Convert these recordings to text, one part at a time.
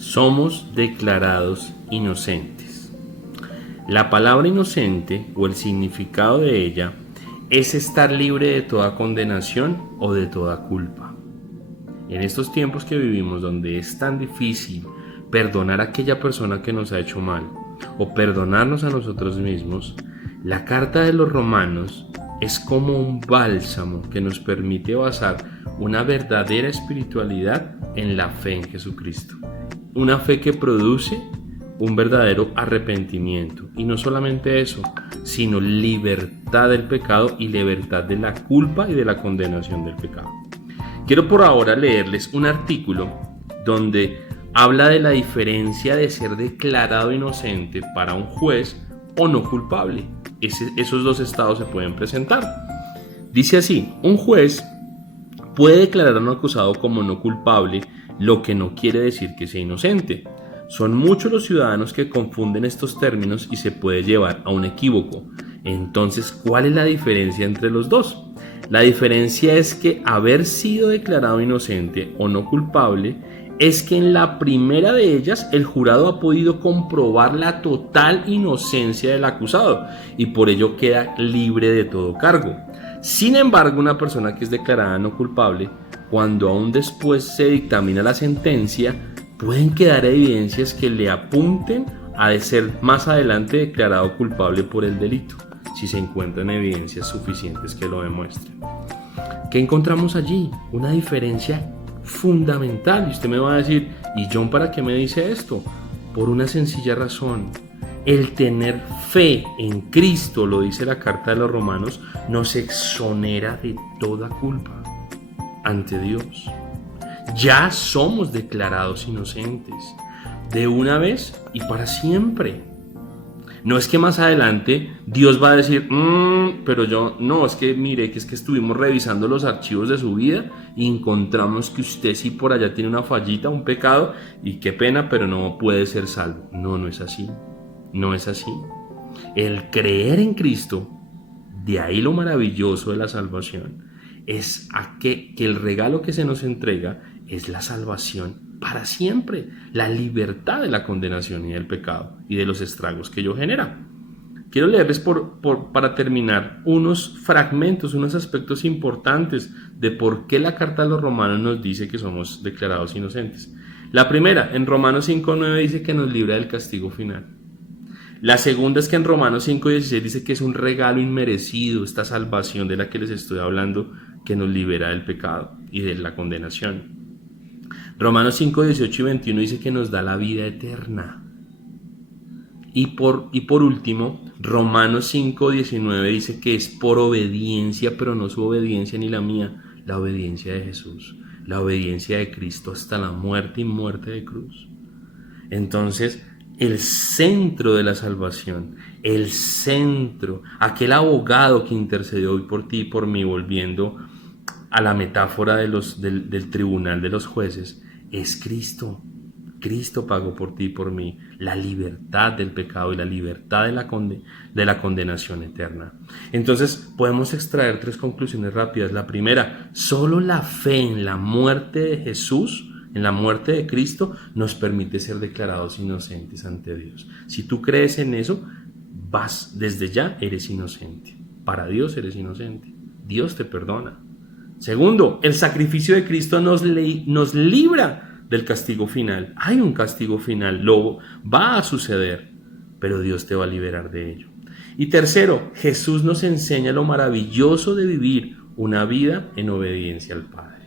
somos declarados inocentes. La palabra inocente o el significado de ella es estar libre de toda condenación o de toda culpa. En estos tiempos que vivimos, donde es tan difícil perdonar a aquella persona que nos ha hecho mal o perdonarnos a nosotros mismos, la carta de los Romanos es como un bálsamo que nos permite basar una verdadera espiritualidad en la fe en Jesucristo. Una fe que produce un verdadero arrepentimiento. Y no solamente eso, sino libertad del pecado y libertad de la culpa y de la condenación del pecado. Quiero por ahora leerles un artículo donde habla de la diferencia de ser declarado inocente para un juez o no culpable. Esos dos estados se pueden presentar. Dice así: un juez puede declarar a un acusado como no culpable, lo que no quiere decir que sea inocente. Son muchos los ciudadanos que confunden estos términos y se puede llevar a un equívoco. Entonces, ¿cuál es la diferencia entre los dos? La diferencia es que haber sido declarado inocente o no culpable es que en la primera de ellas el jurado ha podido comprobar la total inocencia del acusado y por ello queda libre de todo cargo. Sin embargo, una persona que es declarada no culpable, cuando aún después se dictamina la sentencia, pueden quedar evidencias que le apunten a de ser más adelante declarado culpable por el delito, si se encuentran evidencias suficientes que lo demuestren. ¿Qué encontramos allí? Una diferencia fundamental. Y usted me va a decir: ¿y John para qué me dice esto? Por una sencilla razón. El tener fe en Cristo, lo dice la carta de los Romanos, nos exonera de toda culpa ante Dios. Ya somos declarados inocentes de una vez y para siempre. No es que más adelante Dios va a decir, pero yo, no, es que mire, que estuvimos revisando los archivos de su vida y encontramos que usted sí por allá tiene una fallita, un pecado, y qué pena, pero no puede ser salvo. No, no es así. No es así. El creer en Cristo, de ahí lo maravilloso de la salvación, es que el regalo que se nos entrega es la salvación para siempre, la libertad de la condenación y del pecado y de los estragos que ello genera. Quiero leerles para terminar unos fragmentos, unos aspectos importantes de por qué la carta de los Romanos nos dice que somos declarados inocentes. La primera, en Romanos 5:9 dice que nos libra del castigo final. La segunda es que en Romanos 5:16 dice que es un regalo inmerecido, esta salvación de la que les estoy hablando, que nos libera del pecado y de la condenación. Romanos 5:18 y 21 dice que nos da la vida eterna. Y por último, Romanos 5:19 dice que es por obediencia, pero no su obediencia ni la mía, la obediencia de Jesús, la obediencia de Cristo hasta la muerte y muerte de cruz. Entonces, el centro de la salvación, el centro, aquel abogado que intercedió hoy por ti y por mí, volviendo a la metáfora del tribunal de los jueces, es Cristo. Cristo pagó por ti y por mí la libertad del pecado y la libertad de la condenación eterna. Entonces podemos extraer 3 conclusiones rápidas. La primera, solo la fe en la muerte de Jesús, en la muerte de Cristo, nos permite ser declarados inocentes ante Dios. Si tú crees en eso, desde ya eres inocente. Para Dios eres inocente. Dios te perdona. Segundo, el sacrificio de Cristo nos libra del castigo final. Hay un castigo final, lo va a suceder, pero Dios te va a liberar de ello. Y tercero, Jesús nos enseña lo maravilloso de vivir una vida en obediencia al Padre.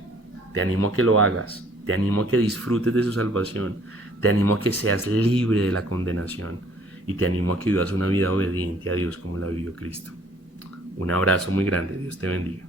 Te animo a que lo hagas, te animo a que disfrutes de su salvación, te animo a que seas libre de la condenación y te animo a que vivas una vida obediente a Dios como la vivió Cristo. Un abrazo muy grande, Dios te bendiga.